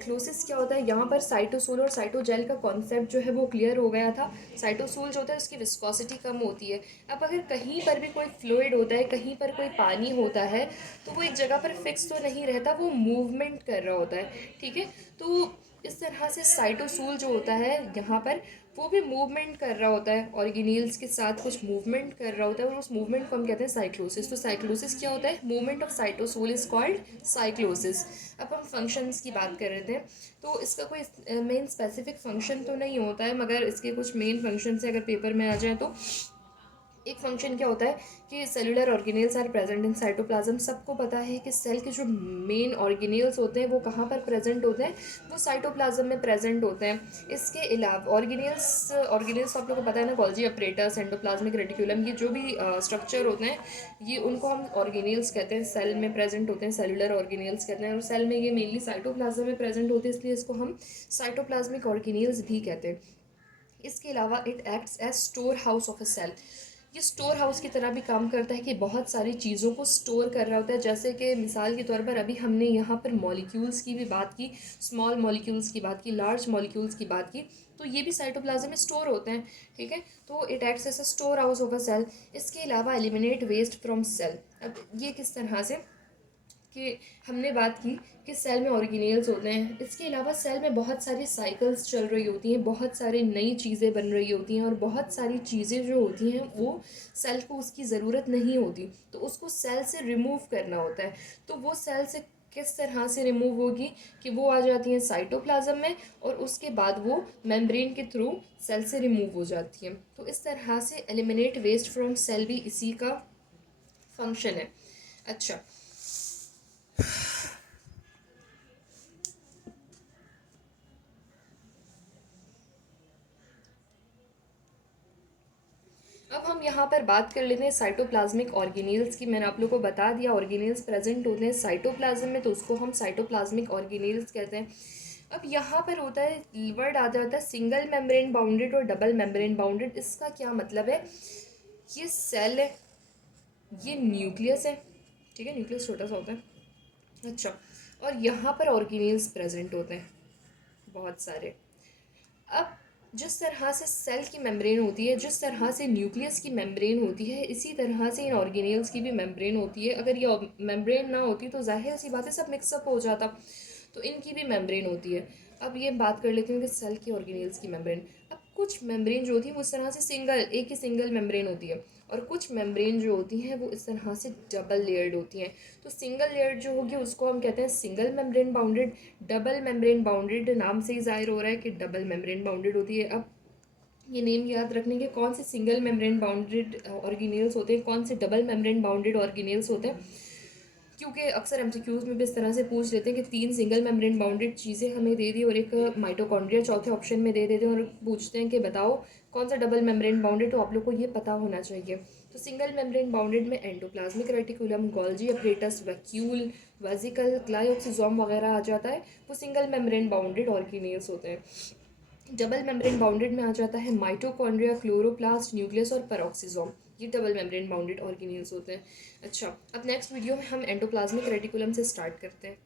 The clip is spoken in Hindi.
साइटोसिस क्या होता है, यहाँ पर साइटोसोल और साइटोजेल का कॉन्सेप्ट जो है वो क्लियर हो गया था। साइटोसोल जो होता है उसकी विस्कोसिटी कम होती है। अब अगर कहीं पर भी कोई फ्लूइड होता है, कहीं पर कोई पानी होता है, तो वो एक जगह पर फिक्स तो नहीं रहता, वो मूवमेंट कर रहा होता है। ठीक है, तो इस तरह से साइटोसोल जो होता है यहाँ पर वो भी मूवमेंट कर रहा होता है, ऑर्गेनील्स के साथ कुछ मूवमेंट कर रहा होता है, और उस मूवमेंट को हम कहते हैं साइक्लोसिस। तो साइक्लोसिस क्या होता है, movement of cytosol is called cyclosis. अब हम फंक्शंस की बात कर रहे थे, तो इसका कोई मेन स्पेसिफिक फंक्शन तो नहीं होता है, मगर इसके कुछ मेन फंक्शन से अगर पेपर में आ जाए तो एक फंक्शन क्या होता है कि cellular organelles are present in cytoplasm. सबको पता है कि सेल के जो मेन ऑर्गेनेल्स होते हैं वो कहाँ पर प्रेजेंट होते हैं, वो साइटोप्लाज्म में प्रेजेंट होते हैं। इसके अलावा ऑर्गेनेल्स ऑर्गेनेल्स आप लोगों को पता है ना, गोल्जी अपरेटस, एंडोप्लाज्मिक रेटिकुलम, ये जो भी स्ट्रक्चर होते हैं ये उनको हम ऑर्गेनेल्स कहते हैं, सेल में प्रेजेंट होते हैं, सेलुलर ऑर्गेनेल्स कहते हैं। और सेल में ये मेनली साइटोप्लाज्म में प्रेजेंट होते हैं, इसलिए इसको हम साइटोप्लाज्मिक ऑर्गेनेल्स भी कहते हैं। इसके अलावा it acts as storehouse of a cell. ये स्टोर हाउस की तरह भी काम करता है कि बहुत सारी चीज़ों को स्टोर कर रहा होता है। जैसे कि मिसाल के तौर पर अभी हमने यहाँ पर मॉलिक्यूल्स की भी बात की, स्मॉल मॉलिक्यूल्स की बात की, लार्ज मॉलिक्यूल्स की बात की, तो ये भी साइटोप्लाज्म में स्टोर होते हैं। ठीक है, तो it acts as a storehouse of a cell. इसके अलावा एलिमिनेट वेस्ट फ्रॉम सेल। अब ये किस तरह से कि हमने बात की कि सेल में ऑर्गेनेल्स होते हैं, इसके अलावा सेल में बहुत सारी साइकिल्स चल रही होती हैं, बहुत सारी नई चीज़ें बन रही होती हैं, और बहुत सारी चीज़ें जो होती हैं वो सेल को उसकी ज़रूरत नहीं होती, तो उसको सेल से रिमूव करना होता है। तो वो सेल से किस तरह से रिमूव होगी कि वो आ जाती हैं साइटोप्लाज्म में, और उसके बाद वो मेम्ब्रेन के थ्रू सेल से रिमूव हो जाती हैं। तो इस तरह से एलिमिनेट वेस्ट फ्रॉम सेल भी इसी का फंक्शन है। अच्छा, अब हम यहाँ पर बात कर लेते हैं साइटोप्लाज्मिक ऑर्गेनेल्स की। मैंने आप लोगों को बता दिया ऑर्गेनेल्स प्रेजेंट होते हैं साइटोप्लाज्म में, तो उसको हम साइटोप्लाज्मिक ऑर्गेनेल्स कहते हैं। अब यहाँ पर होता है, वर्ड आ जाता है सिंगल मेम्ब्रेन बाउंडेड और डबल मेम्ब्रेन बाउंडेड। इसका क्या मतलब है, ये सेल है, ये न्यूक्लियस है। ठीक है, न्यूक्लियस छोटा सा होता है। अच्छा, और यहाँ पर ऑर्गेनेल्स प्रेजेंट होते हैं बहुत सारे। अब जिस तरह से सेल की मेम्ब्रेन होती है, जिस तरह से न्यूक्लियस की मेम्ब्रेन होती है, इसी तरह से इन ऑर्गेनेल्स की भी मेम्ब्रेन होती है। अगर ये मेम्ब्रेन ना होती तो जाहिर सी बात है सब मिक्सअप हो जाता, तो इनकी भी मेम्ब्रेन होती है। अब ये बात कर लेते हैं कि सेल की ऑर्गेनेल्स की मेम्ब्रेन। अब कुछ मेम्ब्रेन जो होती है वो इस तरह से एक ही सिंगल मेम्ब्रेन होती है, और कुछ मेम्ब्रेन जो होती हैं वो इस तरह से डबल लेयर्ड होती हैं। तो सिंगल लेयर्ड जो होगी उसको हम कहते हैं single membrane bounded. Double membrane bounded नाम से ही जाहिर हो रहा है कि डबल मेम्ब्रेन बाउंडेड होती है। अब ये नेम याद रखने के, कौन से सिंगल मेम्ब्रेन बाउंडेड ऑर्गेनेल्स होते हैं, कौन से डबल मेम्ब्रेन बाउंडेड ऑर्गेनेल्स होते हैं, क्योंकि अक्सर एमसीक्यूज में भी इस तरह से पूछ लेते हैं कि 3 सिंगल मेम्ब्रेन बाउंडेड चीज़ें हमें दे दी और एक माइटोकॉन्ड्रिया चौथे ऑप्शन में दे देते हैं, और पूछते हैं कि बताओ कौन सा डबल मेम्ब्रेन बाउंडेड, तो आप लोग को ये पता होना चाहिए। तो सिंगल मेम्ब्रेन बाउंडेड में endoplasmic reticulum, Golgi apparatus, vacuole, vesicle, glyoxysome वगैरह आ जाता है, वो सिंगल मेम्ब्रेन बाउंडेड ऑर्गेनेल्स होते हैं। डबल मेम्ब्रेन बाउंडेड में आ जाता है माइटोकॉन्ड्रिया, क्लोरोप्लास्ट, न्यूक्लियस और पेरोक्सिसोम, ये डबल मेम्ब्रेन बाउंडेड ऑर्गेनेल्स होते हैं। अच्छा, अब नेक्स्ट वीडियो में हम एंडोप्लाज्मिक रेटिकुलम से स्टार्ट करते हैं।